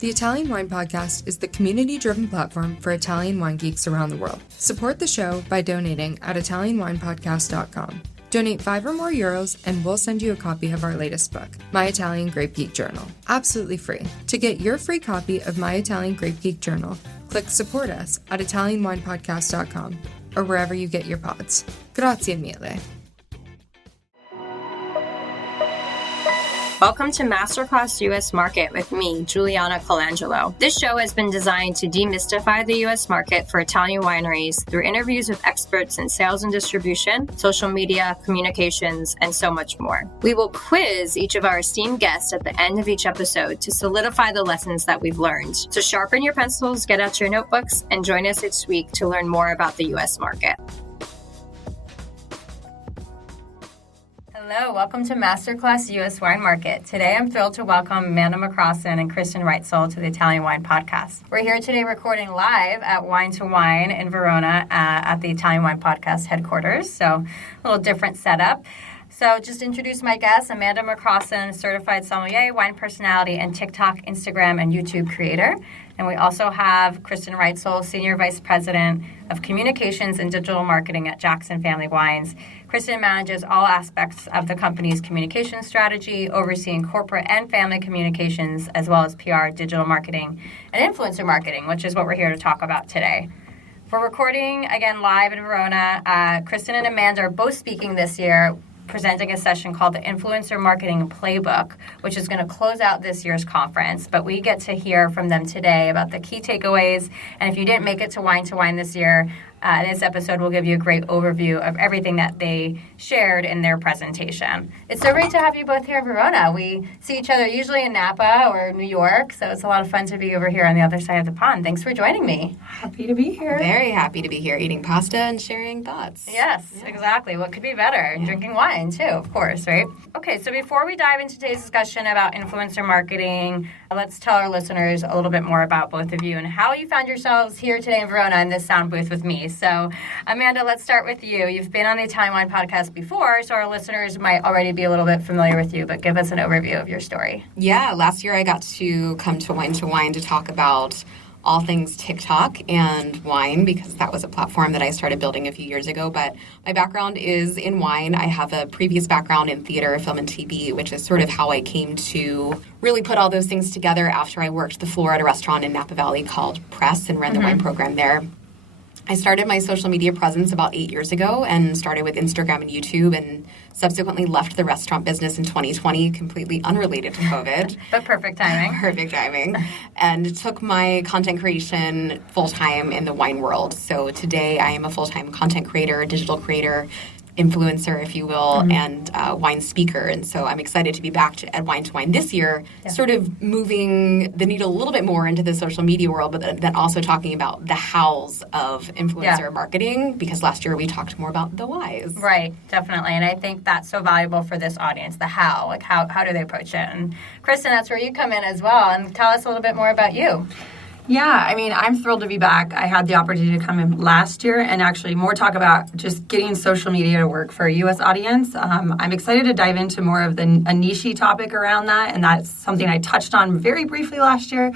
The Italian Wine Podcast is the community-driven platform for Italian wine geeks around the world. Support the show by donating at ItalianWinepodcast.com. Donate €5 or more and we'll send you a copy of our latest book, My Italian Grape Geek Journal, absolutely free. To get your free copy of My Italian Grape Geek Journal, click Support Us at ItalianWinepodcast.com or wherever you get your pods. Grazie mille. Welcome to Masterclass U.S. Market with me, Juliana Colangelo. This show has been designed to demystify the U.S. market for Italian wineries through interviews with experts in sales and distribution, social media, communications, and so much more. We will quiz each of our esteemed guests at the end of each episode to solidify the lessons that we've learned. So sharpen your pencils, get out your notebooks, and join us each week to learn more about the U.S. market. Hello, welcome to Masterclass U.S. Wine Market. Today I'm thrilled to welcome Amanda McCrossin and Kristen Reitzell to the Italian Wine Podcast. We're here today recording live at Wine to Wine in Verona at the Italian Wine Podcast headquarters, so a little different setup. So just introduce my guest, Amanda McCrossin, certified sommelier, wine personality, and TikTok, Instagram, and YouTube creator. And we also have Kristen Reitzell, Senior Vice President of Communications and Digital Marketing at Jackson Family Wines. Kristen manages all aspects of the company's communication strategy, overseeing corporate and family communications, as well as PR, digital marketing, and influencer marketing, which is what we're here to talk about today. We're recording, again, live in Verona. Kristen and Amanda are both speaking this year, presenting a session called the Influencer Marketing Playbook, which is going to close out this year's conference. But we get to hear from them today about the key takeaways. And if you didn't make it to Wine this year, this episode will give you a great overview of everything that they shared in their presentation. It's so great to have you both here in Verona. We see each other usually in Napa or New York, so it's a lot of fun to be over here on the other side of the pond. Thanks for joining me. Happy to be here. Very happy to be here, eating pasta and sharing thoughts. Yes, exactly. What could be better? Yeah. Drinking wine, too, of course, right? Okay, so before we dive into today's discussion about influencer marketing, let's tell our listeners a little bit more about both of you and how you found yourselves here today in Verona in this sound booth with me. So, Amanda, let's start with you. You've been on the Italian Wine Podcast before, so our listeners might already be a little bit familiar with you, but give us an overview of your story. Yeah, last year I got to come to Wine to talk about all things TikTok and wine, because that was a platform that I started building a few years ago. But my background is in wine. I have a previous background in theater, film, and TV, which is sort of how I came to really put all those things together after I worked the floor at a restaurant in Napa Valley called Press and ran the wine program there. I started my social media presence about 8 years ago and started with Instagram and YouTube, and subsequently left the restaurant business in 2020, completely unrelated to COVID. But perfect timing. Perfect timing. And took my content creation full-time in the wine world. So today I am a full-time content creator, digital creator, influencer, if you will, and wine speaker. And so I'm excited to be back at Wine to Wine this year, sort of moving the needle a little bit more into the social media world, but then also talking about the hows of influencer marketing, because last year we talked more about the whys. Right, definitely. And I think that's so valuable for this audience, the how, like how do they approach it? And Kristen, that's where you come in as well. And tell us a little bit more about you. Yeah, I mean, I'm thrilled to be back. I had the opportunity to come in last year and actually more talk about just getting social media to work for a U.S. audience. I'm excited to dive into more of a niche topic around that, and that's something I touched on very briefly last year,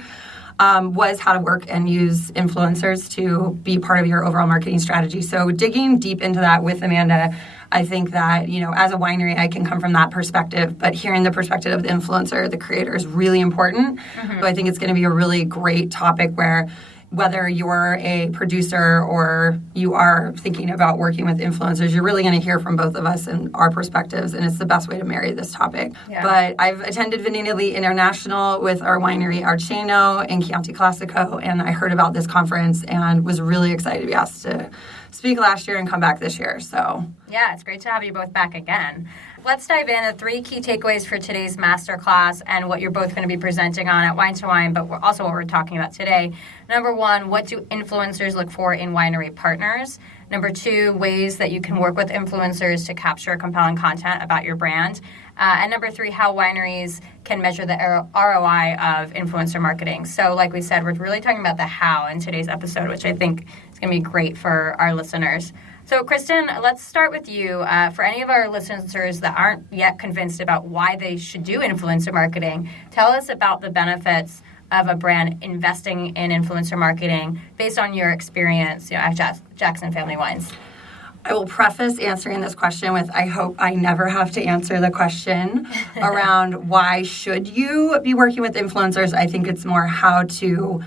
was how to work and use influencers to be part of your overall marketing strategy. So digging deep into that with Amanda, I think that, as a winery, I can come from that perspective, but hearing the perspective of the influencer, the creator, is really important. So I think it's going to be a really great topic where whether you're a producer or you are thinking about working with influencers, you're really going to hear from both of us and our perspectives, and it's the best way to marry this topic. Yeah. But I've attended Vinitaly International with our winery Arceno and Chianti Classico, and I heard about this conference and was really excited to be asked to speak last year and come back this year. So yeah, it's great to have you both back again. Let's dive in the 3 key takeaways for today's masterclass and what you're both going to be presenting on at Wine to Wine, but also what we're talking about today. Number 1, what do influencers look for in winery partners? Number 2, ways that you can work with influencers to capture compelling content about your brand. And number 3, how wineries can measure the ROI of influencer marketing. So like we said, we're really talking about the how in today's episode, which I think is going to be great for our listeners. So, Kristen, let's start with you. For any of our listeners that aren't yet convinced about why they should do influencer marketing, tell us about the benefits of a brand investing in influencer marketing based on your experience, at Jackson Family Wines? I will preface answering this question with, I hope I never have to answer the question around why should you be working with influencers. I think it's more how to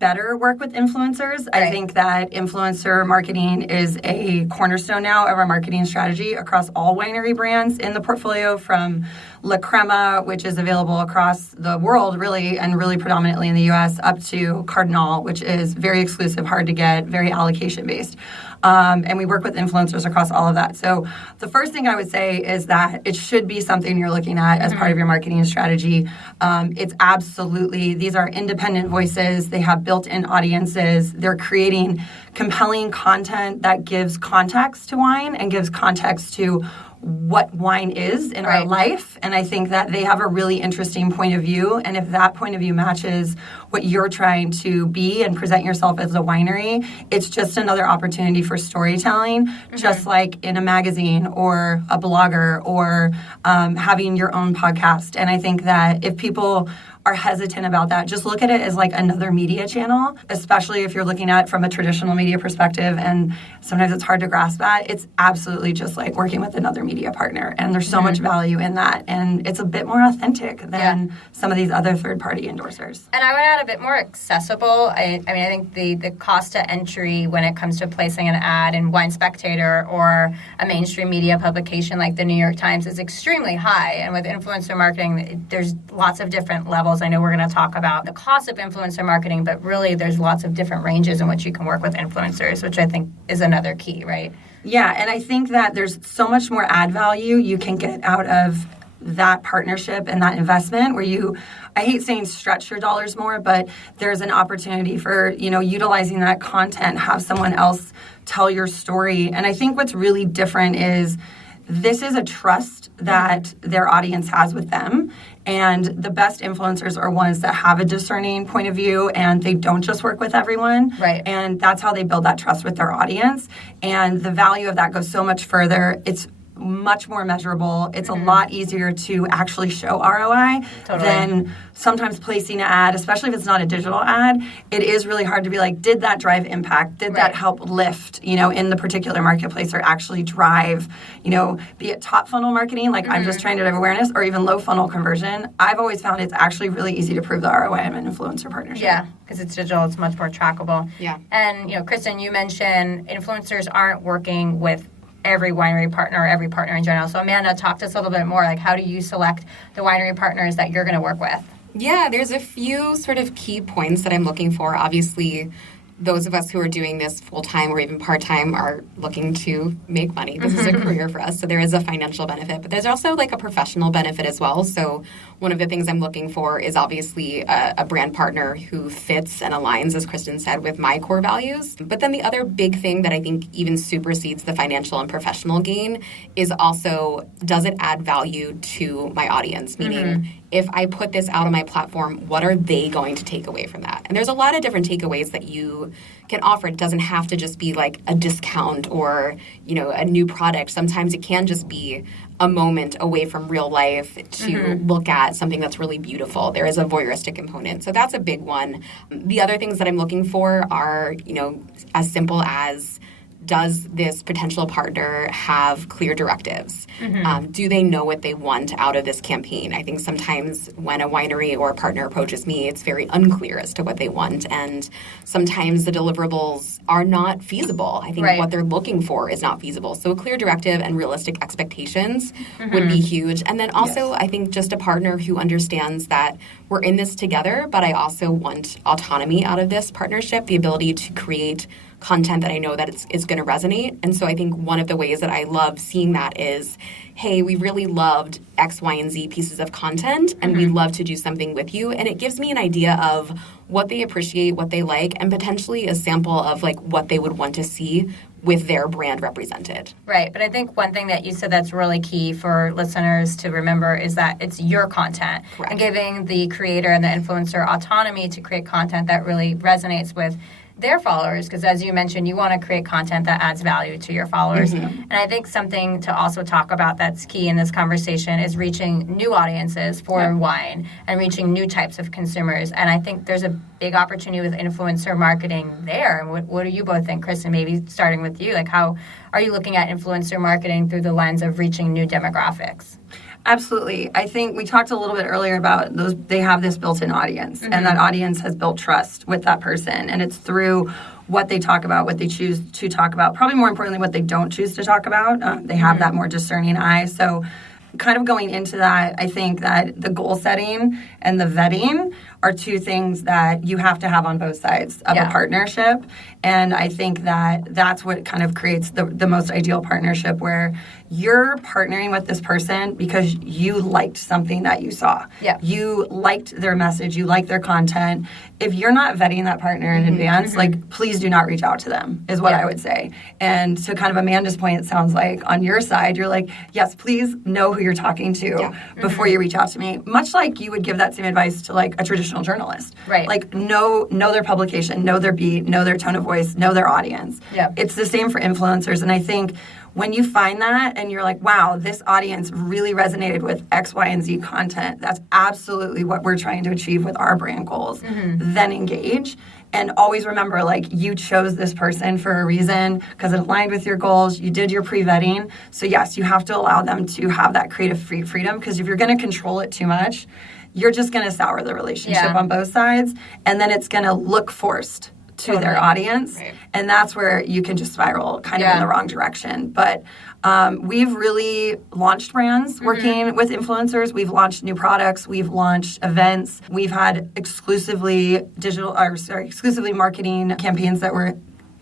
better work with influencers. Right. I think that influencer marketing is a cornerstone now of our marketing strategy across all winery brands in the portfolio, from La Crema, which is available across the world really, and really predominantly in the U.S., up to Cardinal, which is very exclusive, hard to get, very allocation-based. And we work with influencers across all of that. So the first thing I would say is that it should be something you're looking at as part of your marketing strategy. It's absolutely, these are independent voices. They have built-in audiences. They're creating compelling content that gives context to wine and gives context to what wine is in our life. And I think that they have a really interesting point of view. And if that point of view matches what you're trying to be and present yourself as a winery, it's just another opportunity for storytelling, just like in a magazine or a blogger or having your own podcast. And I think that if people are hesitant about that, just look at it as like another media channel, especially if you're looking at it from a traditional media perspective, and sometimes it's hard to grasp that. It's absolutely just like working with another media partner, and there's so much value in that, and it's a bit more authentic than some of these other third-party endorsers. And I would add a bit more accessible. I mean, I think the cost to entry when it comes to placing an ad in Wine Spectator or a mainstream media publication like the New York Times is extremely high, and with influencer marketing, there's lots of different levels. I know we're going to talk about the cost of influencer marketing, but really there's lots of different ranges in which you can work with influencers, which I think is another key, right? Yeah, and I think that there's so much more ad value you can get out of that partnership and that investment where you, I hate saying stretch your dollars more, but there's an opportunity for, utilizing that content, have someone else tell your story. And I think what's really different is this is a trust that their audience has with them. And the best influencers are ones that have a discerning point of view, and they don't just work with everyone. Right. And that's how they build that trust with their audience. And the value of that goes so much further. It's much more measurable. It's a lot easier to actually show ROI than sometimes placing an ad, especially if it's not a digital ad. It is really hard to be like, did that drive impact? Did that help lift, in the particular marketplace, or actually drive, be it top funnel marketing, like I'm just trying to drive awareness, or even low funnel conversion. I've always found it's actually really easy to prove the ROI of an influencer partnership. Yeah, because it's digital, it's much more trackable. Yeah. And, Kristen, you mentioned influencers aren't working with every winery partner or every partner in general. So Amanda, talk to us a little bit more, like how do you select the winery partners that you're going to work with? Yeah, there's a few sort of key points that I'm looking for. Obviously, those of us who are doing this full-time or even part-time are looking to make money. This is a career for us, so there is a financial benefit. But there's also like a professional benefit as well. So one of the things I'm looking for is obviously a brand partner who fits and aligns, as Kristen said, with my core values. But then the other big thing that I think even supersedes the financial and professional gain is also, does it add value to my audience? Meaning, if I put this out on my platform, what are they going to take away from that? And there's a lot of different takeaways that you can offer. It doesn't have to just be like a discount or, a new product. Sometimes it can just be a moment away from real life to look at something that's really beautiful. There is a voyeuristic component. So that's a big one. The other things that I'm looking for are, as simple as, does this potential partner have clear directives? Do they know what they want out of this campaign? I think sometimes when a winery or a partner approaches me, it's very unclear as to what they want. And sometimes the deliverables are not feasible. I think what they're looking for is not feasible. So a clear directive and realistic expectations would be huge. And then also, I think just a partner who understands that we're in this together, but I also want autonomy out of this partnership, the ability to create content that I know that it's going to resonate. And so I think one of the ways that I love seeing that is, hey, we really loved X, Y, and Z pieces of content, and we'd love to do something with you. And it gives me an idea of what they appreciate, what they like, and potentially a sample of like what they would want to see with their brand represented. Right. But I think one thing that you said that's really key for listeners to remember is that it's your content. Correct. And giving the creator and the influencer autonomy to create content that really resonates with their followers, because as you mentioned, you want to create content that adds value to your followers. And I think something to also talk about that's key in this conversation is reaching new audiences for wine and reaching new types of consumers. And I think there's a big opportunity with influencer marketing there. What do you both think, Kristen? Maybe starting with you, like how are you looking at influencer marketing through the lens of reaching new demographics? Absolutely. I think we talked a little bit earlier about those. They have this built-in audience, and that audience has built trust with that person. And it's through what they talk about, what they choose to talk about, probably more importantly, what they don't choose to talk about. They have that more discerning eye. So kind of going into that, I think that the goal setting and the vetting are two things that you have to have on both sides of a partnership. And I think that that's what kind of creates the most ideal partnership, where you're partnering with this person because you liked something that you saw. Yeah. You liked their message. You liked their content. If you're not vetting that partner in advance, like, please do not reach out to them, is what I would say. And to kind of Amanda's point, it sounds like on your side, you're like, yes, please know who you're talking to before you reach out to me. Much like you would give that same advice to, like, a traditional journalist. Right. Like, know their publication, know their beat, know their tone of voice, know their audience. Yeah. It's the same for influencers. And I think when you find that and you're like, wow, this audience really resonated with X, Y, and Z content, that's absolutely what we're trying to achieve with our brand goals. Then engage. And always remember, like, you chose this person for a reason because it aligned with your goals. You did your pre-vetting. So, yes, you have to allow them to have that creative freedom, because if you're going to control it too much, you're just going to sour the relationship on both sides. And then it's going to look forced to their audience. Right. And that's where you can just spiral kind of in the wrong direction. But we've really launched brands working with influencers. We've launched new products. We've launched events. We've had exclusively marketing campaigns that were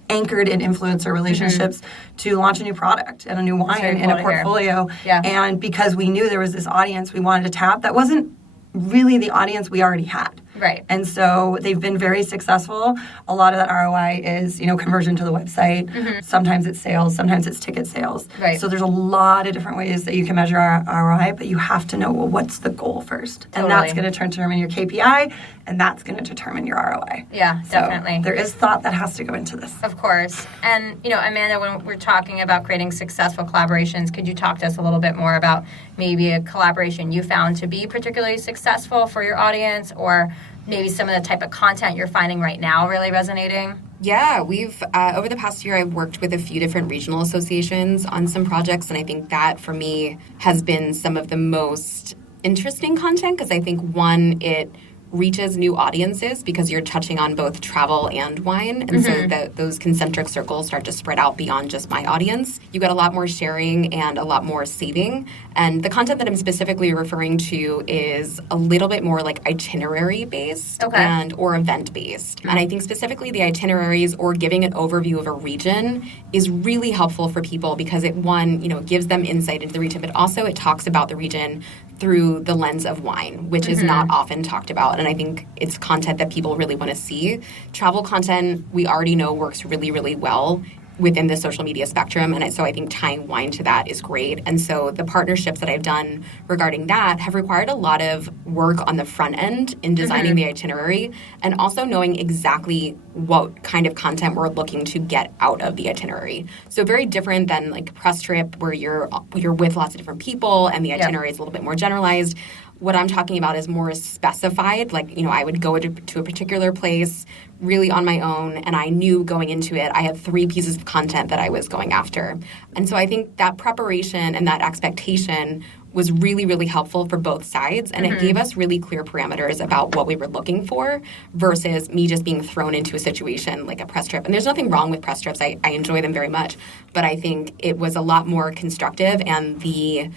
anchored in influencer relationships to launch a new product and a new wine in a portfolio. Yeah. And because we knew there was this audience we wanted to tap that wasn't really the audience we already had. Right. And so they've been very successful. A lot of that ROI is, conversion to the website. Sometimes it's sales. Sometimes it's ticket sales. Right. So there's a lot of different ways that you can measure ROI, but you have to know, well, what's the goal first? Totally. And that's going to determine your KPI, and that's going to determine your ROI. Yeah, definitely. So there is thought that has to go into this. Of course. And, Amanda, when we're talking about creating successful collaborations, could you talk to us a little bit more about maybe a collaboration you found to be particularly successful for your audience, or maybe some of the type of content you're finding right now really resonating? Yeah, we've, over the past year, I've worked with a few different regional associations on some projects, and I think that, for me, has been some of the most interesting content, because I think, one, it reaches new audiences because you're touching on both travel and wine. And so those concentric circles start to spread out beyond just my audience. You get a lot more sharing and a lot more saving. And the content that I'm specifically referring to is a little bit more like itinerary based and or event based. And I think specifically the itineraries or giving an overview of a region is really helpful for people because it, one, gives them insight into the region, but also it talks about the region through the lens of wine, which is not often talked about. And I think it's content that people really want to see. Travel content, we already know, works really, really well within the social media spectrum. And so I think tying wine to that is great. And so the partnerships that I've done regarding that have required a lot of work on the front end in designing the itinerary and also knowing exactly what kind of content we're looking to get out of the itinerary. So very different than like a press trip where you're with lots of different people and the itinerary is a little bit more generalized. What I'm talking about is more specified. Like, I would go to a particular place really on my own, and I knew going into it, I had 3 pieces of content that I was going after. And so I think that preparation and that expectation was really, really helpful for both sides, and it gave us really clear parameters about what we were looking for versus me just being thrown into a situation like a press trip. And there's nothing wrong with press trips. I enjoy them very much, but I think it was a lot more constructive, and the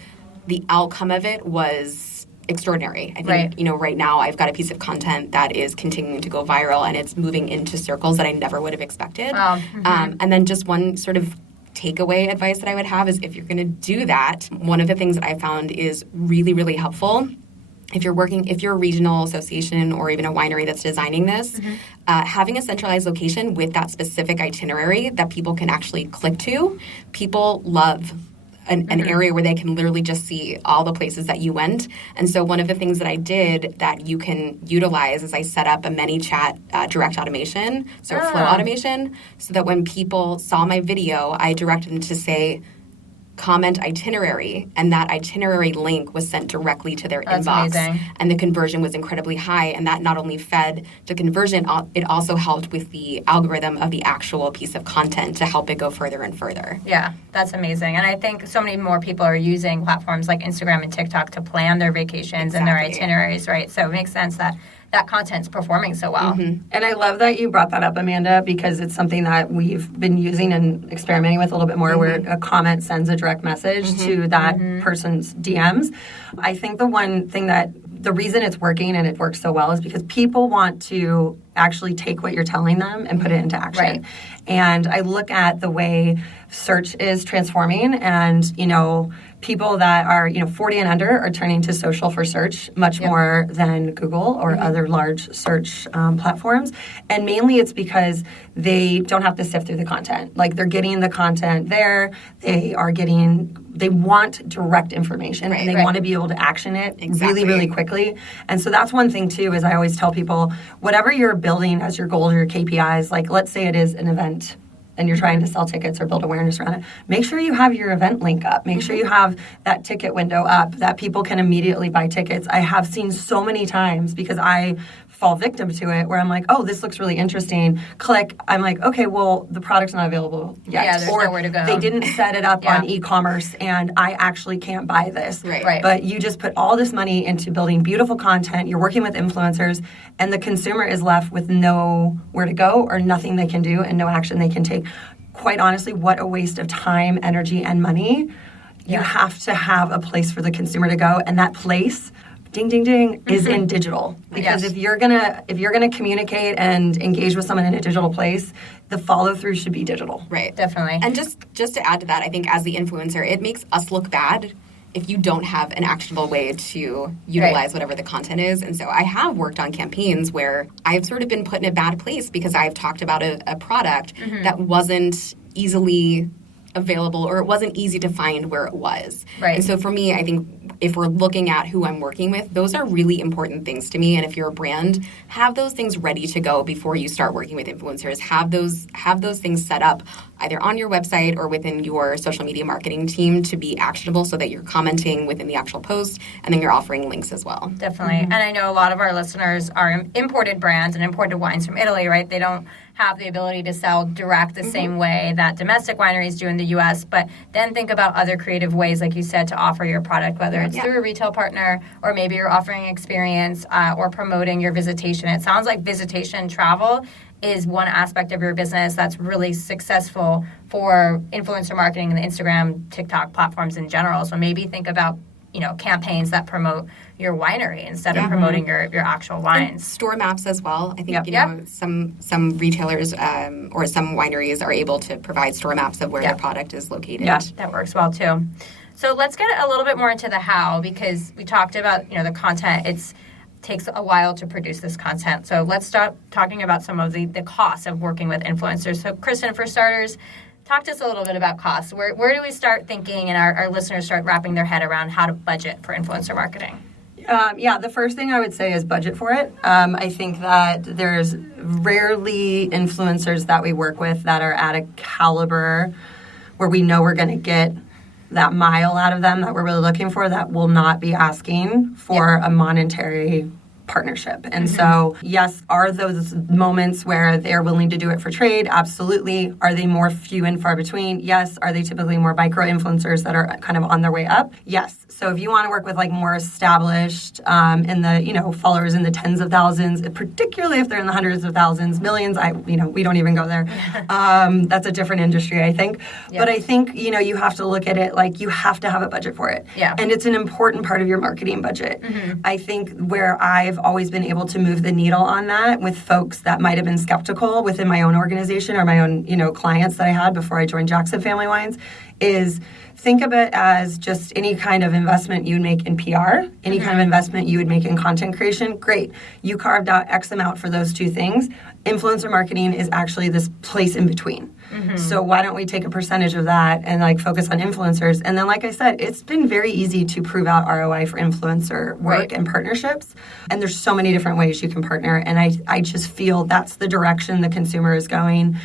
outcome of it was extraordinary. I think, right now I've got a piece of content that is continuing to go viral and it's moving into circles that I never would have expected. Wow. And then just one sort of takeaway advice that I would have is if you're going to do that, one of the things that I found is really, really helpful if you're a regional association or even a winery that's designing this, having a centralized location with that specific itinerary that people can actually click to. People love an area where they can literally just see all the places that you went. And so one of the things that I did that you can utilize is I set up a ManyChat direct automation, so flow automation, so that when people saw my video, I directed them to say, comment itinerary, and that itinerary link was sent directly to their inbox. Amazing. And the conversion was incredibly high, and that not only fed the conversion, it also helped with the algorithm of the actual piece of content to help it go further and further. Yeah, that's amazing. And I think so many more people are using platforms like Instagram and TikTok to plan their vacations and their itineraries, right? So it makes sense that that content's performing so well. And I love that you brought that up, Amanda, because it's something that we've been using and experimenting with a little bit more, where a comment sends a direct message to that person's DMs. I think the one thing the reason it's working and it works so well is because people want to actually take what you're telling them and put it into action. Right. And I look at the way search is transforming, and, people that are, 40 and under are turning to social for search much more than Google or other large search platforms. And mainly it's because they don't have to sift through the content. Like, they're getting the content there. They want direct information, and they want to be able to action it really, really quickly. And so that's one thing too, is I always tell people, whatever you're building as your goals or your KPIs, like let's say it is an event and you're trying to sell tickets or build awareness around it, make sure you have your event link up. Make sure you have that ticket window up that people can immediately buy tickets. I have seen so many times, because I fall victim to it, where I'm like, oh, this looks really interesting. Click. I'm like, okay, well, the product's not available yet. Yeah, there's nowhere to go. They didn't set it up on e-commerce, and I actually can't buy this. Right. But you just put all this money into building beautiful content. You're working with influencers, and the consumer is left with nowhere to go or nothing they can do and no action they can take. Quite honestly, what a waste of time, energy, and money. You have to have a place for the consumer to go, and that place, ding, ding, ding, is in digital. Because if you're gonna communicate and engage with someone in a digital place, the follow through should be digital. Right. Definitely. And just to add to that, I think as the influencer, it makes us look bad if you don't have an actionable way to utilize whatever the content is. And so I have worked on campaigns where I've sort of been put in a bad place because I've talked about a product that wasn't easily available, or it wasn't easy to find where it was. Right. And so for me, I think if we're looking at who I'm working with, those are really important things to me. And if you're a brand, have those things ready to go before you start working with influencers. Have those things set up either on your website or within your social media marketing team to be actionable, so that you're commenting within the actual post, and then you're offering links as well. Definitely. And I know a lot of our listeners are imported brands and imported wines from Italy, right? They don't have the ability to sell direct the same way that domestic wineries do in the U.S., but then think about other creative ways, like you said, to offer your product, whether it's through a retail partner, or maybe you're offering experience or promoting your visitation. It sounds like visitation travel is one aspect of your business that's really successful for influencer marketing and the Instagram, TikTok platforms in general. So maybe think about campaigns that promote your winery instead of promoting your actual wines. And store maps as well. I think some retailers or some wineries are able to provide store maps of where their product is located. Yeah, that works well too. So let's get a little bit more into the how, because we talked about the content. It takes a while to produce this content. So let's start talking about some of the costs of working with influencers. So Kristen, for starters, talk to us a little bit about costs. Where do we start thinking, and our listeners start wrapping their head around how to budget for influencer marketing? The first thing I would say is budget for it. I think that there's rarely influencers that we work with that are at a caliber where we know we're going to get that mile out of them that we're really looking for, that will not be asking for a monetary partnership. And so, yes, are those moments where they're willing to do it for trade? Absolutely. Are they more few and far between? Yes. Are they typically more micro influencers that are kind of on their way up? Yes. So if you want to work with more established in the followers in the tens of thousands, particularly if they're in the hundreds of thousands, millions, we don't even go there. That's a different industry, I think. Yep. But I think you have to look at it like you have to have a budget for it. Yeah. And it's an important part of your marketing budget. I think where I've always been able to move the needle on that with folks that might have been skeptical within my own organization or my own clients that I had before I joined Jackson Family Wines is think of it as just any kind of investment you would make in PR, any kind of investment you would make in content creation. Great. You carved out X amount for those two things. Influencer marketing is actually this place in between. So why don't we take a percentage of that and focus on influencers? And then, like I said, it's been very easy to prove out ROI for influencer work and partnerships. And there's so many different ways you can partner. And I just feel that's the direction the consumer is going,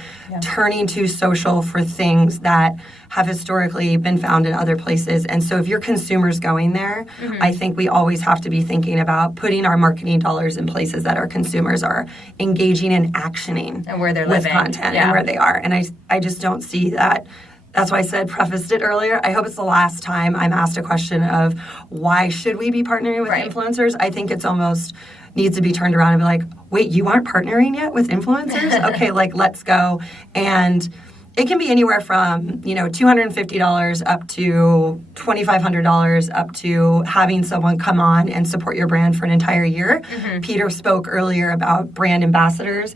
turning to social for things that have historically been found in other places. And so if your consumer's going there, I think we always have to be thinking about putting our marketing dollars in places that our consumers are engaging and actioning and where they're with living. content and where they are. And I just don't see that. That's why I prefaced it earlier. I hope it's the last time I'm asked a question of why should we be partnering with influencers? I think it's almost needs to be turned around and be like, wait, you aren't partnering yet with influencers? Okay, let's go. And it can be anywhere from, $250 up to $2,500 up to having someone come on and support your brand for an entire year. Peter spoke earlier about brand ambassadors.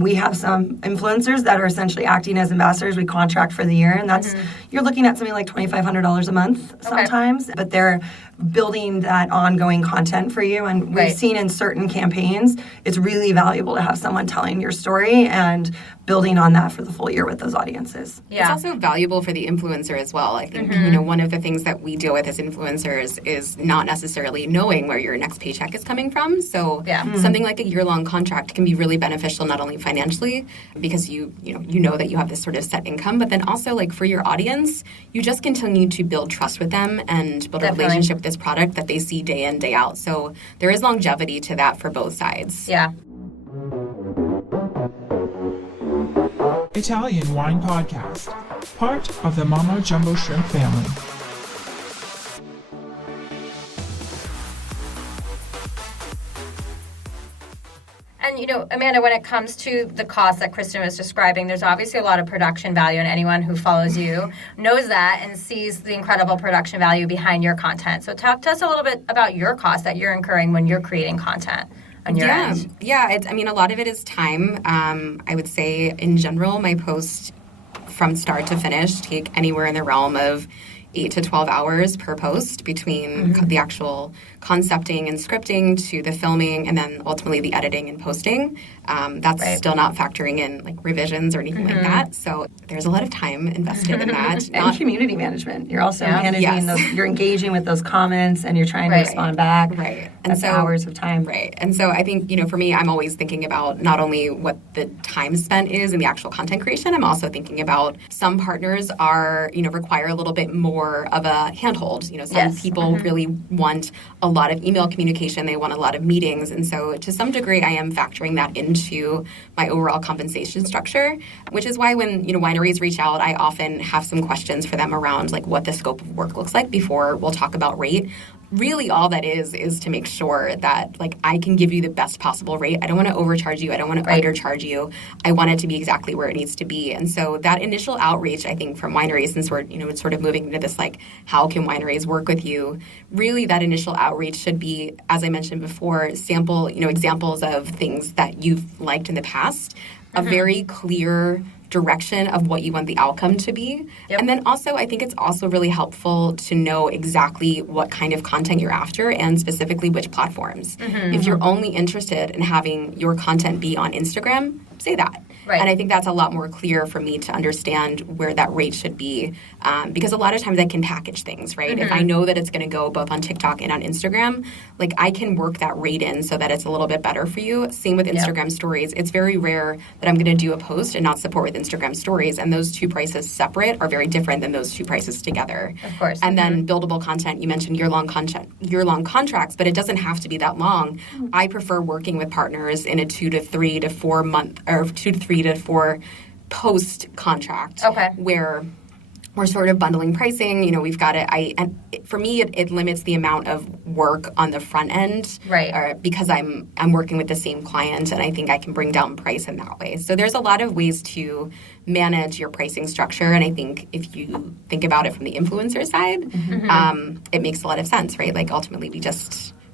We have some influencers that are essentially acting as ambassadors. We contract for the year, and that's you're looking at something like $2,500 a month sometimes, but they're building that ongoing content for you. And we've seen in certain campaigns, it's really valuable to have someone telling your story and building on that for the full year with those audiences. It's also valuable for the influencer as well. I think, one of the things that we deal with as influencers is not necessarily knowing where your next paycheck is coming from. So something like a year-long contract can be really beneficial, not only financially, because you know that you have this sort of set income, but then also for your audience, you just continue to build trust with them and build a relationship with this product that they see day in, day out. So there is longevity to that for both sides. Yeah. Italian Wine Podcast, part of the Mama Jumbo Shrimp family. And, Amanda, when it comes to the cost that Kristen was describing, there's obviously a lot of production value, and anyone who follows you knows that and sees the incredible production value behind your content. So talk to us a little bit about your costs that you're incurring when you're creating content on your end. Yeah, a lot of it is time. I would say, in general, my posts from start to finish take anywhere in the realm of 8 to 12 hours per post between the actual concepting and scripting to the filming and then ultimately the editing and posting. That's still not factoring in revisions or anything like that. So there's a lot of time invested in that. And community management. You're also managing those, you're engaging with those comments and you're trying to respond back. Right. And that's hours of time. Right. And so I think, for me, I'm always thinking about not only what the time spent is in the actual content creation, I'm also thinking about some partners are, require a little bit more of a handhold. Some people really want a lot of email communication. They want a lot of meetings. And so to some degree, I am factoring that into my overall compensation structure, which is why when, wineries reach out, I often have some questions for them around what the scope of work looks like before we'll talk about rate. Really all that is to make sure that I can give you the best possible rate. I don't want to overcharge you. I don't want to undercharge you. I want it to be exactly where it needs to be. And so that initial outreach, I think, from wineries, since we're, it's sort of moving into this, how can wineries work with you? Really that initial outreach should be, as I mentioned before, sample, examples of things that you've liked in the past, a very clear direction of what you want the outcome to be. And then also, I think it's also really helpful to know exactly what kind of content you're after and specifically which platforms. If you're only interested in having your content be on Instagram, say that. And I think that's a lot more clear for me to understand where that rate should be because a lot of times I can package things, right? If I know that it's going to go both on TikTok and on Instagram, I can work that rate in so that it's a little bit better for you. Same with Instagram stories. It's very rare that I'm going to do a post and not support with Instagram stories, and those two prices separate are very different than those two prices together. Of course. And then buildable content, you mentioned year-long contracts, but it doesn't have to be that long. I prefer working with partners in a 2 to 3 to 4 month or 2 to 3 to 4 post contract where we're sort of bundling pricing. We've got it. For me, it limits the amount of work on the front end, because I'm working with the same client, and I think I can bring down price in that way. So there's a lot of ways to manage your pricing structure, and I think if you think about it from the influencer side, it makes a lot of sense, right? Ultimately,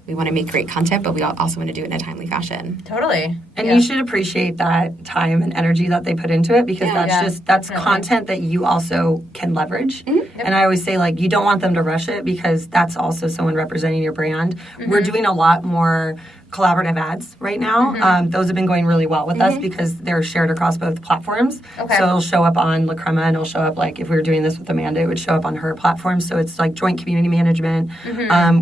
we want to make great content, but we also want to do it in a timely fashion. Totally. And you should appreciate that time and energy that they put into it, because that's content that you also can leverage. And I always say, like, you don't want them to rush it, because that's also someone representing your brand. We're doing a lot more collaborative ads right now. Those have been going really well with us because they're shared across both platforms. Okay. So it'll show up on La Crema, and it'll show up, like, if we were doing this with Amanda, it would show up on her platform. So it's like joint community management.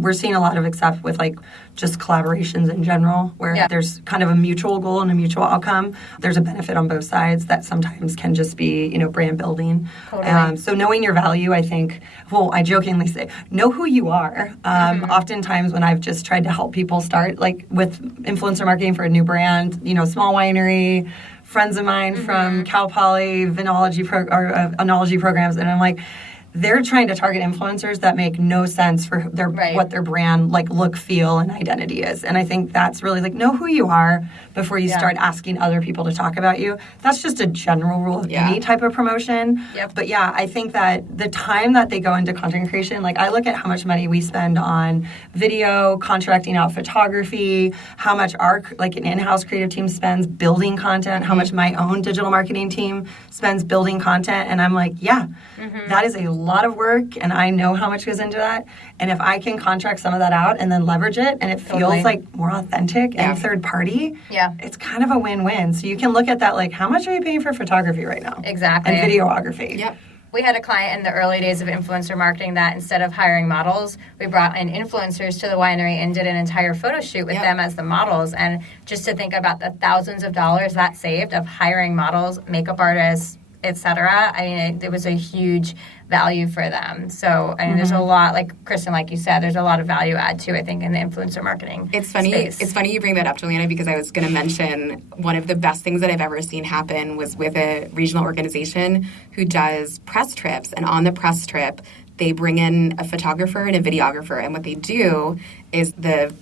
We're seeing a lot of success with, like, just collaborations in general, where there's kind of a mutual goal and a mutual outcome. There's a benefit on both sides that sometimes can just be, you know, brand building. Totally. So knowing your value, I think, well, I jokingly say, know who you are. Oftentimes when I've just tried to help people start, like, with influencer marketing for a new brand, you know, small winery, friends of mine from Cal Poly enology programs, and I'm like, they're trying to target influencers that make no sense for their what their brand, like, look, feel, and identity is. And I think that's really, like, know who you are before you start asking other people to talk about you. That's just a general rule of any type of promotion. But I think that the time that they go into content creation, like, I look at how much money we spend on video, contracting out photography, how much our, like, an in-house creative team spends building content, how much my own digital marketing team spends building content. And I'm like, that is a lot of work, and I know how much goes into that. And if I can contract some of that out and then leverage it, and it feels like more authentic and third party, it's kind of a win-win. So you can look at that, like, how much are you paying for photography right now? Exactly. And videography. We had a client in the early days of influencer marketing that instead of hiring models, we brought in influencers to the winery and did an entire photo shoot with them as the models. And just to think about the thousands of dollars that saved of hiring models, makeup artists, etc. I mean, it was a huge value for them. So, I mean, there's a lot, like Kristen, like you said, there's a lot of value add too, I think, in the influencer marketing space. It's funny you bring that up, Juliana, because I was going to mention one of the best things that I've ever seen happen was with a regional organization who does press trips. And on the press trip, they bring in a photographer and a videographer. And what they do is the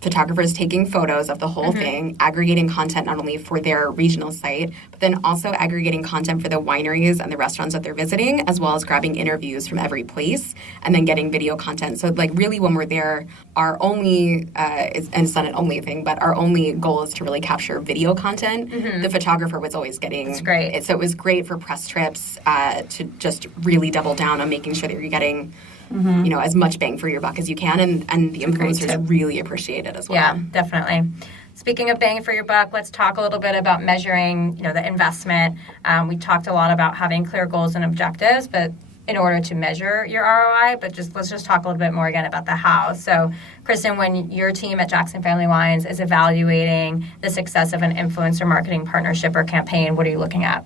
photographers taking photos of the whole thing, aggregating content not only for their regional site, but then also aggregating content for the wineries and the restaurants that they're visiting, as well as grabbing interviews from every place, and then getting video content. So, like, really when we're there, our only, and it's not an only thing, but our only goal is to really capture video content. The photographer was always getting... It's great. So it was great for press trips to just really double down on making sure that you're getting... you know, as much bang for your buck as you can, and the influencers really appreciate it as well. Yeah, definitely. Speaking of bang for your buck, let's talk a little bit about measuring, you know, the investment. We talked a lot about having clear goals and objectives, but in order to measure your ROI, but let's just talk a little bit more again about the how. So, Kristen, when your team at Jackson Family Wines is evaluating the success of an influencer marketing partnership or campaign, what are you looking at?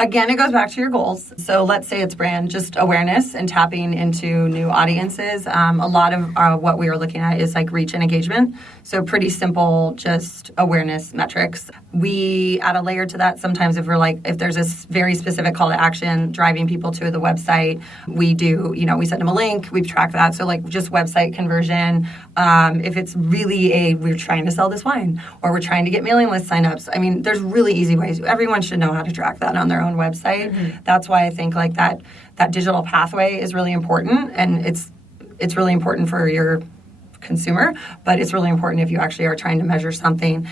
Again, it goes back to your goals. So let's say it's brand just awareness and tapping into new audiences. A lot of what we are looking at is like reach and engagement. So pretty simple, just awareness metrics. We add a layer to that. Sometimes if there's a very specific call to action driving people to the website, we do, we send them a link, we track that. So like just website conversion. If it's really we're trying to sell this wine or we're trying to get mailing list signups. I mean, there's really easy ways. Everyone should know how to track that on their own website. That's why I think like that digital pathway is really important, and it's really important for your consumer, but it's really important if you actually are trying to measure something.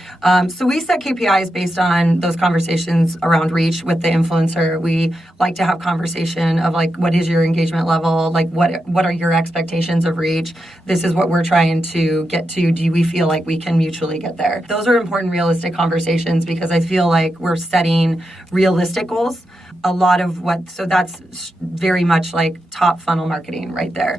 So we set KPIs based on those conversations around reach with the influencer. We like to have conversation of like, what is your engagement level? Like, what are your expectations of reach? This is what we're trying to get to. Do we feel like we can mutually get there? Those are important, realistic conversations because I feel like we're setting realistic goals. So that's very much like top funnel marketing right there.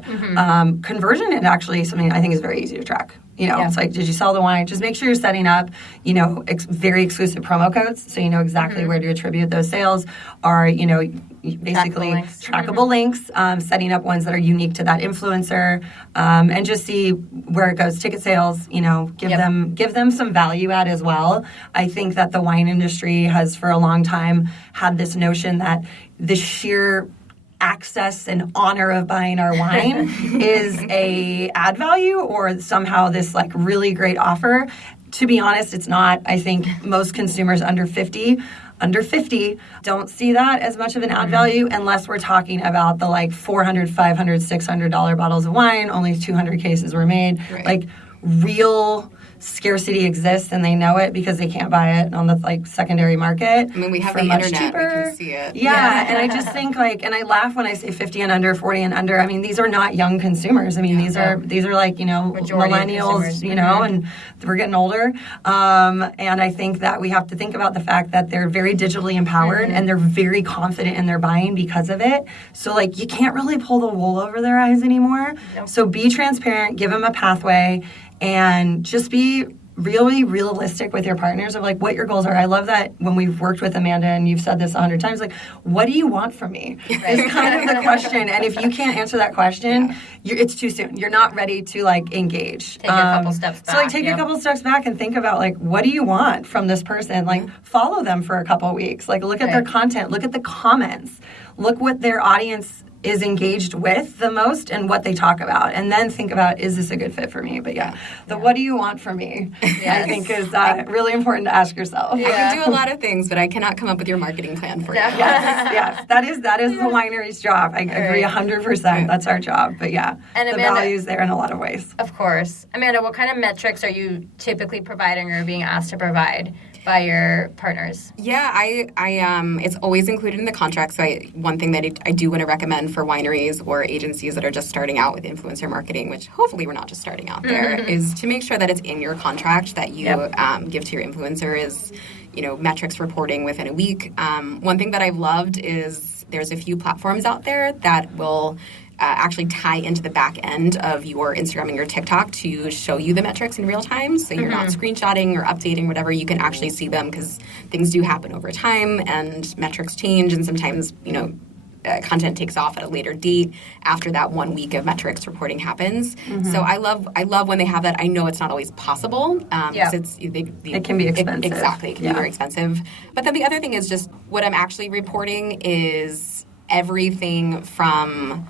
Conversion is actually something I think is very easy to track. It's like, did you sell the wine? Just make sure you're setting up, very exclusive promo codes so you know exactly where to attribute those sales, or, basically trackable links, setting up ones that are unique to that influencer, and just see where it goes. Ticket sales, give them some value add as well. I think that the wine industry has for a long time had this notion that the sheer access and honor of buying our wine is a ad value or somehow this like really great offer. To be honest, it's not. I think most consumers under 50 don't see that as much of an ad value unless we're talking about the like $400, $500, $600 bottles of wine, only 200 cases were made. Right. Like real scarcity exists and they know it because they can't buy it on the like secondary market. I mean, we have for the much internet, cheaper. we can see it. Yeah, and I just think like, and I laugh when I say 50 and under, 40 and under. I mean, these are not young consumers. I mean, these are like, Majority millennials, and we're getting older. And I think that we have to think about the fact that they're very digitally empowered and they're very confident in their buying because of it. So like, you can't really pull the wool over their eyes anymore. Nope. So be transparent, give them a pathway, and just be really realistic with your partners of like what your goals are. I love that when we've worked with Amanda and you've said this 100 times, like, what do you want from me? Is kind of the question. And if you can't answer that question, it's too soon. You're not ready to like engage. Take a couple steps back. So like take a couple steps back and think about like, what do you want from this person? Like follow them for a couple weeks. Like look at their content, look at the comments, look what their audience is engaged with the most and what they talk about, and then think about, is this a good fit for me? But what do you want from me? I think is really important to ask yourself. I can do a lot of things, but I cannot come up with your marketing plan for you. Yes, that is the winery's job. I agree 100%. That's our job. But And the Amanda, value's there in a lot of ways. Of course. Amanda, what kind of metrics are you typically providing or being asked to provide by your partners? Yeah, I it's always included in the contract. So one thing that I do want to recommend for wineries or agencies that are just starting out with influencer marketing, which hopefully we're not just starting out there, is to make sure that it's in your contract that you give to your influencer is, metrics reporting within a week. One thing that I've loved is there's a few platforms out there that will actually tie into the back end of your Instagram and your TikTok to show you the metrics in real time. So you're not screenshotting or updating, whatever. You can actually see them because things do happen over time and metrics change. And sometimes, content takes off at a later date after that 1 week of metrics reporting happens. So I love when they have that. I know it's not always possible. It can be expensive. Exactly. It can be very expensive. But then the other thing is just what I'm actually reporting is everything from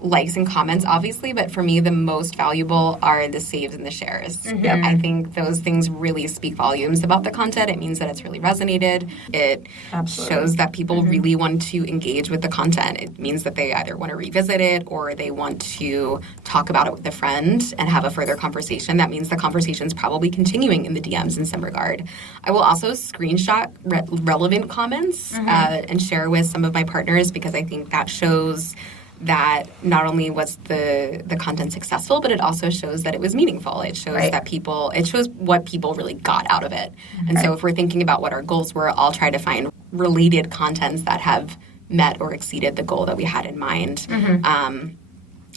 likes and comments, obviously, but for me, the most valuable are the saves and the shares. I think those things really speak volumes about the content. It means that it's really resonated. It shows that people really want to engage with the content. It means that they either want to revisit it or they want to talk about it with a friend and have a further conversation. That means the conversation's probably continuing in the DMs in some regard. I will also screenshot relevant comments and share with some of my partners because I think that shows that not only was the content successful, but it also shows that it was meaningful. It shows that it shows what people really got out of it. And so if we're thinking about what our goals were, I'll try to find related contents that have met or exceeded the goal that we had in mind.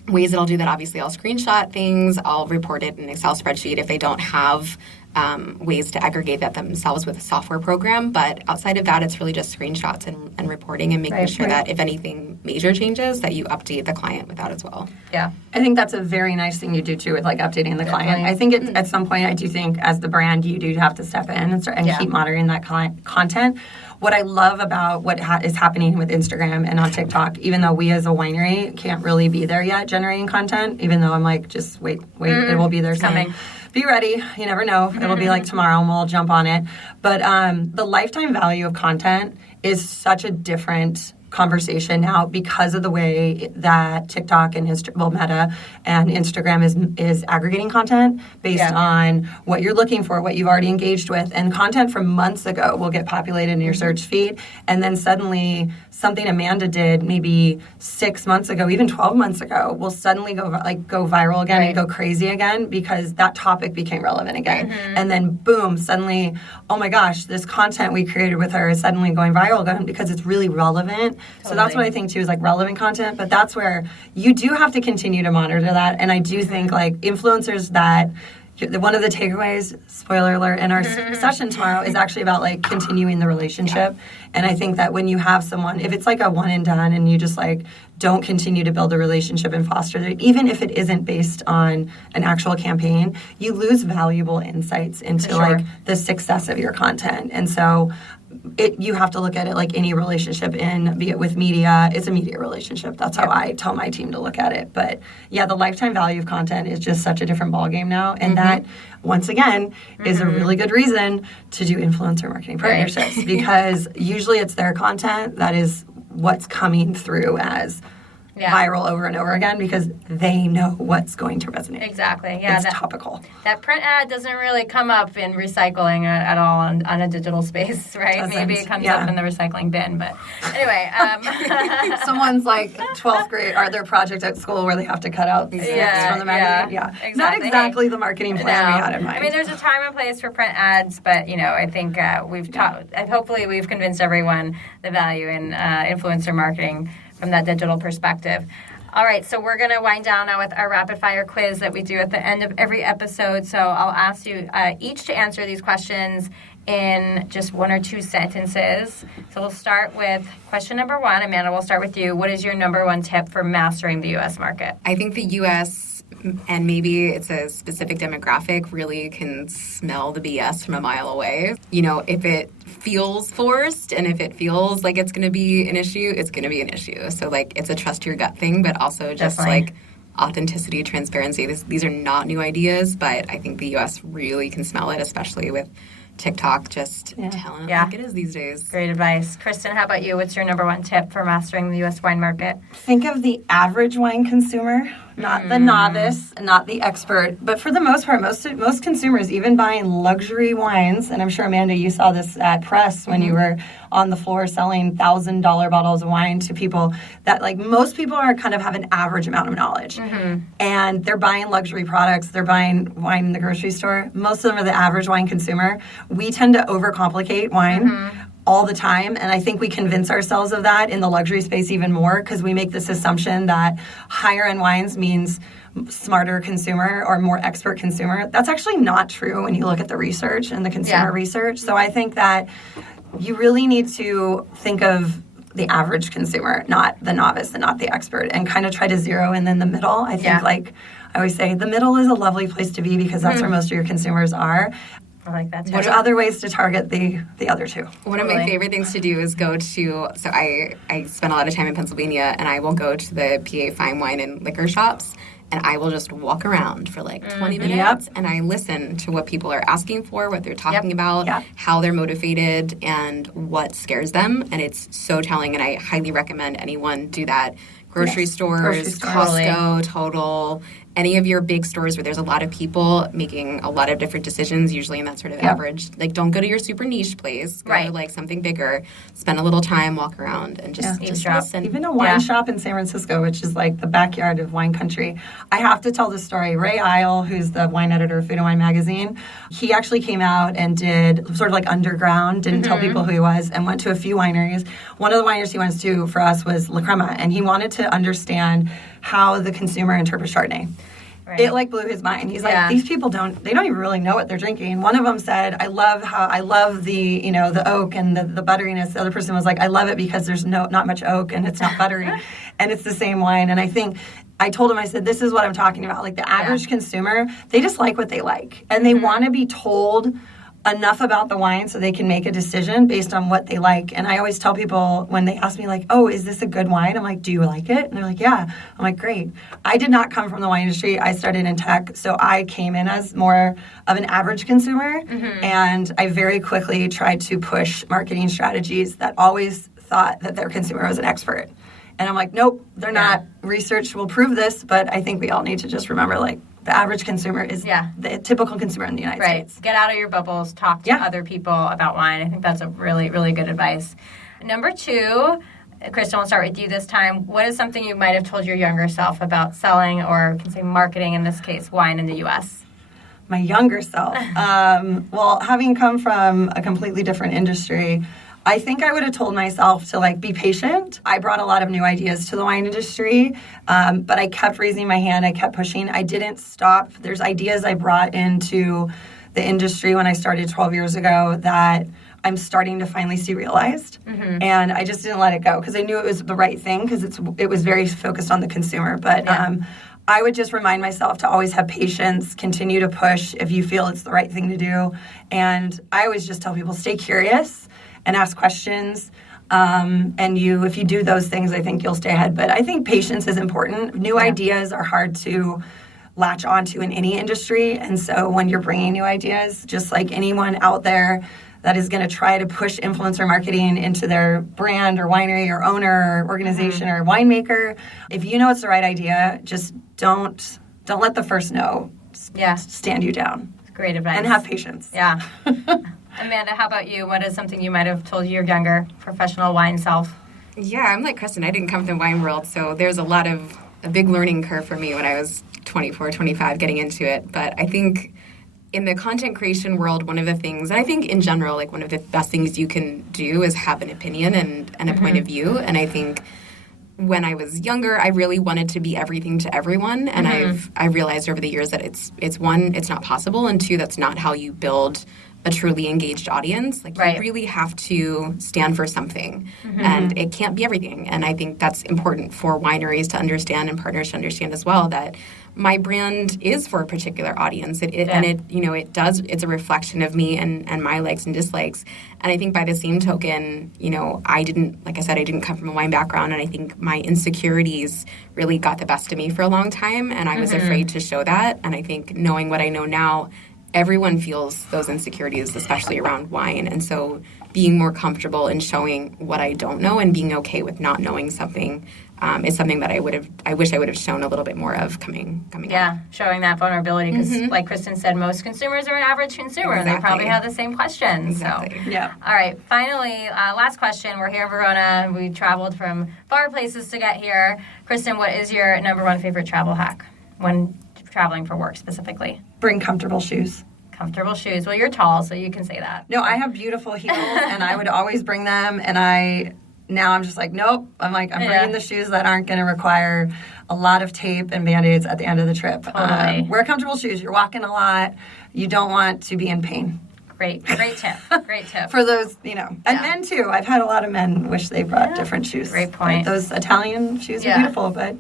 Ways that I'll do that, obviously, I'll screenshot things. I'll report it in an Excel spreadsheet if they don't have ways to aggregate that themselves with a software program. But outside of that, it's really just screenshots and reporting and making sure that if anything major changes, that you update the client with that as well. Yeah. I think that's a very nice thing you do, too, with, like, updating the client. I think at some point, I do think, as the brand, you do have to step in and keep monitoring that content. What I love about what is happening with Instagram and on TikTok, even though we as a winery can't really be there yet generating content, even though I'm like, just wait, it will be there soon. Coming. Be ready. You never know. It'll be like tomorrow and we'll jump on it. But the lifetime value of content is such a different conversation now because of the way that TikTok and Meta and Instagram is aggregating content based on what you're looking for, what you've already engaged with, and content from months ago will get populated in your search feed, and then suddenly something Amanda did maybe 6 months ago, even 12 months ago, will suddenly go viral again and go crazy again because that topic became relevant again. And then boom, suddenly, oh my gosh, this content we created with her is suddenly going viral again because it's really relevant. So that's what I think, too, is like relevant content. But that's where you do have to continue to monitor that. And I do think like influencers that one of the takeaways, spoiler alert, in our session tomorrow is actually about like continuing the relationship. And I think that when you have someone, if it's like a one and done and you just like don't continue to build a relationship and foster it, even if it isn't based on an actual campaign, you lose valuable insights into like the success of your content. And so you have to look at it like any relationship be it with media, it's a media relationship. That's how I tell my team to look at it. But yeah, the lifetime value of content is just such a different ballgame now. And that, once again, is a really good reason to do influencer marketing partnerships because usually it's their content that is what's coming through as viral over and over again because they know what's going to resonate. Exactly. Yeah, it's topical. That print ad doesn't really come up in recycling at all on a digital space, right? Maybe it comes up in the recycling bin, but anyway. Someone's like 12th grade, or their project at school where they have to cut out sticks from the magazine. Yeah, exactly. Not exactly the marketing plan we had in mind. I mean, there's a time and place for print ads, but I think hopefully we've convinced everyone the value in influencer marketing from that digital perspective. All right, so we're going to wind down now with our rapid fire quiz that we do at the end of every episode. So I'll ask you each to answer these questions in just 1 or 2 sentences. So we'll start with question number 1. Amanda, we'll start with you. What is your number 1 tip for mastering the U.S. market? I think the U.S., and maybe it's a specific demographic, really can smell the BS from a mile away. If it feels forced and if it feels like it's going to be an issue, it's going to be an issue. So, it's a trust your gut thing, but also just, authenticity, transparency. These are not new ideas, but I think the U.S. really can smell it, especially with TikTok just telling it like it is these days. Great advice. Kristen, how about you? What's your number 1 tip for mastering the U.S. wine market? Think of the average wine consumer, not the novice, not the expert. But for the most part, most consumers, even buying luxury wines, and I'm sure, Amanda, you saw this at press when you were on the floor selling $1,000 bottles of wine to people, that most people are kind of have an average amount of knowledge. And they're buying luxury products. They're buying wine in the grocery store. Most of them are the average wine consumer. We tend to overcomplicate wine all the time, and I think we convince ourselves of that in the luxury space even more because we make this assumption that higher-end wines means smarter consumer or more expert consumer. That's actually not true when you look at the research and the consumer research. So I think that you really need to think of the average consumer, not the novice and not the expert, and kind of try to zero in the middle. I think, I always say, the middle is a lovely place to be because that's where most of your consumers are. I like that too. There's other ways to target the other two. One of my favorite things to do is go to, so I spend a lot of time in Pennsylvania, and I will go to the PA fine wine and liquor shops, and I will just walk around for 20 minutes, and I listen to what people are asking for, what they're talking about, how they're motivated, and what scares them, and it's so telling, and I highly recommend anyone do that. Grocery stores, Costco, Total, any of your big stores where there's a lot of people making a lot of different decisions, usually in that sort of average. Don't go to your super niche place. Go to something bigger. Spend a little time, walk around, and just listen. Even a wine shop in San Francisco, which is the backyard of wine country. I have to tell this story. Ray Isle, who's the wine editor of Food and Wine magazine, he actually came out and did sort of underground, didn't tell people who he was, and went to a few wineries. One of the wineries he went to for us was La Crema, and he wanted to understand how the consumer interprets Chardonnay. Right. It blew his mind. He's these people they don't even really know what they're drinking. One of them said, I love the the oak and the butteriness. The other person was I love it because there's not much oak and it's not buttery and it's the same wine. And I think I told him, I said, this is what I'm talking about. The average consumer, they just like what they like, and they want to be told enough about the wine so they can make a decision based on what they like. And I always tell people when they ask me oh, is this a good wine? I'm do you like it? And they're yeah. I'm great. I did not come from the wine industry. I started in tech, so I came in as more of an average consumer, and I very quickly tried to push marketing strategies that always thought that their consumer was an expert. And I'm nope, they're not. Research will prove this, but I think we all need to just remember the average consumer is the typical consumer in the United States. Get out of your bubbles. Talk to other people about wine. I think that's a really, really good advice. Number 2, Kristen, we'll start with you this time. What is something you might have told your younger self about selling, or can say marketing, in this case, wine in the U.S.? My younger self? Well, having come from a completely different industry, I think I would have told myself to be patient. I brought a lot of new ideas to the wine industry, but I kept raising my hand. I kept pushing. I didn't stop. There's ideas I brought into the industry when I started 12 years ago that I'm starting to finally see realized. And I just didn't let it go because I knew it was the right thing because it was very focused on the consumer. But I would just remind myself to always have patience, continue to push if you feel it's the right thing to do. And I always just tell people, stay curious and ask questions. And if you do those things, I think you'll stay ahead. But I think patience is important. New ideas are hard to latch onto in any industry. And so when you're bringing new ideas, just like anyone out there, that is going to try to push influencer marketing into their brand or winery or owner or organization or winemaker, if you know it's the right idea, just don't let the first no stand you down. Great advice. And have patience. Yeah. Amanda, how about you? What is something you might have told your younger professional wine self? Yeah, I'm like Kristen. I didn't come from the wine world, so there's a big learning curve for me when I was 24, 25 getting into it. But I think in the content creation world, one of the things, and I think in general, like one of the best things you can do is have an opinion and a point of view. And I think when I was younger, I really wanted to be everything to everyone. And I realized over the years that it's one, it's not possible, and two, that's not how you build a truly engaged audience. Like, you really have to stand for something, and it can't be everything. And I think that's important for wineries to understand and partners to understand as well, that my brand is for a particular audience. And it's a reflection of me and my likes and dislikes. And I think by the same token, I didn't come from a wine background, and I think my insecurities really got the best of me for a long time, and I was afraid to show that. And I think knowing what I know now, everyone feels those insecurities, especially around wine. And so being more comfortable in showing what I don't know and being okay with not knowing something is something that I wish I would have shown a little bit more of coming up. Showing that vulnerability, because like Kristen said, most consumers are an average consumer. Exactly. They probably have the same questions. Exactly. So, yeah. All right, finally, last question. We're here in Verona. We traveled from far places to get here. Kristen, what is your number one favorite travel hack when traveling for work specifically? Bring comfortable shoes. Comfortable shoes. Well, you're tall, so you can say that. No, I have beautiful heels, and I would always bring them, and now I'm just like, nope. I'm bringing the shoes that aren't going to require a lot of tape and Band-Aids at the end of the trip. Totally. Wear comfortable shoes. You're walking a lot. You don't want to be in pain. Great tip. Great tip. For those, and men too. I've had a lot of men wish they brought different shoes. Great point. But those Italian shoes are beautiful, but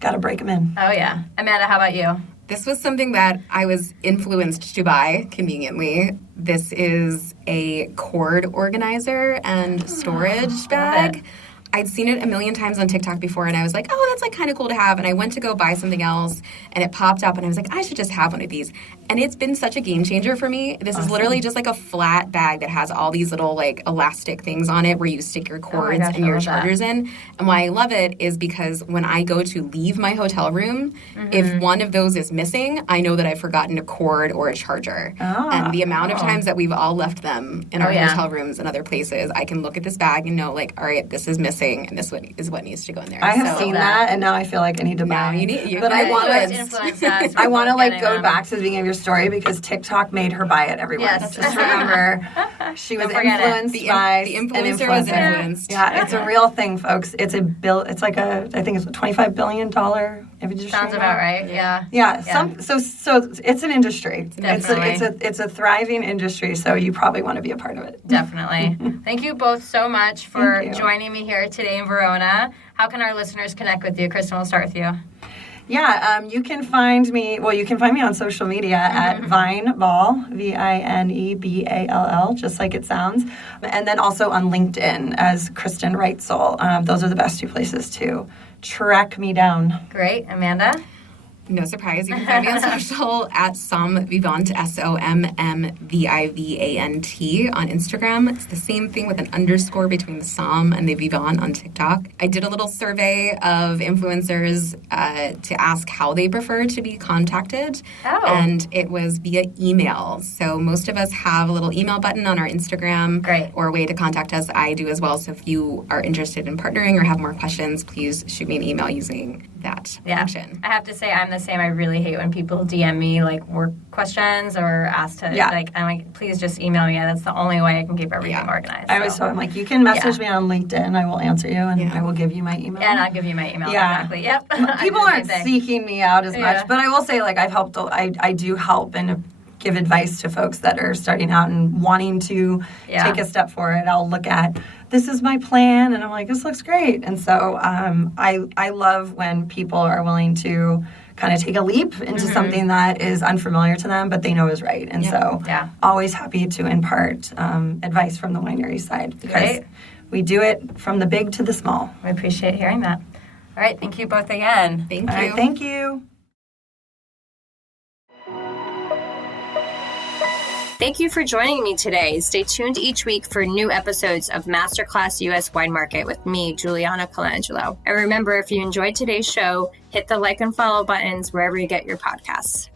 got to break them in. Oh, yeah. Amanda, how about you? This was something that I was influenced to buy, conveniently. This is a cord organizer and storage bag. I'd seen it a million times on TikTok before, and I was like, oh, that's like kind of cool to have. And I went to go buy something else, and it popped up, and I was like, I should just have one of these. And it's been such a game changer for me. This is literally just like a flat bag that has all these little like elastic things on it where you stick your cords and your chargers in. And why I love it is because when I go to leave my hotel room, if one of those is missing, I know that I've forgotten a cord or a charger. And the amount of times that we've all left them in our hotel rooms and other places, I can look at this bag and know, like, all right, this is missing, and this is what needs to go in there. I have seen that, and now I feel like I need to buy. But I want to like go back to the beginning of your story, because TikTok made her buy it everywhere. Yes. Just remember, she was influenced by the influencer was influenced. Yeah, it's a real thing, folks. It's It's like I think it's a $25 billion industry. Sounds about right. Yeah. Yeah. So it's an industry. Definitely. It's a thriving industry. So you probably want to be a part of it. Definitely. Thank you both so much for joining me here today in Verona. How can our listeners connect with you? Kristen, we'll start with you. Yeah, you can find me on social media at Vineball, Vineball, just like it sounds. And then also on LinkedIn as Kristen Reitzell. Those are the best two places to track me down. Great. Amanda? No surprise. You can find me on social at Somvivant, SOMMVIVANT on Instagram. It's the same thing with an underscore between the Som and the Vivant on TikTok. I did a little survey of influencers to ask how they prefer to be contacted. And it was via email. So most of us have a little email button on our Instagram. Great. Or a way to contact us. I do as well. So if you are interested in partnering or have more questions, please shoot me an email using that function. I have to say I'm the same. I really hate when people DM me like work questions or ask to I'm like, please just email me. That's the only way I can keep everything organized. I always tell them, like, you can message me on LinkedIn. I will answer you, and I will give you my email. And I'll give you my email. Exactly. Yep. People aren't seeking me out as much, but I will say, like, I've helped. I do help and give advice to folks that are starting out and wanting to take a step forward. I'll look at, this is my plan, and I'm like, this looks great. And so I love when people are willing to kind of take a leap into something that is unfamiliar to them, but they know is right. And so always happy to impart advice from the winery side, because we do it from the big to the small. We appreciate hearing that. All right. Thank you both again. Thank you. All right, thank you. Thank you for joining me today. Stay tuned each week for new episodes of Masterclass US Wine Market with me, Juliana Colangelo. And remember, if you enjoyed today's show, hit the like and follow buttons wherever you get your podcasts.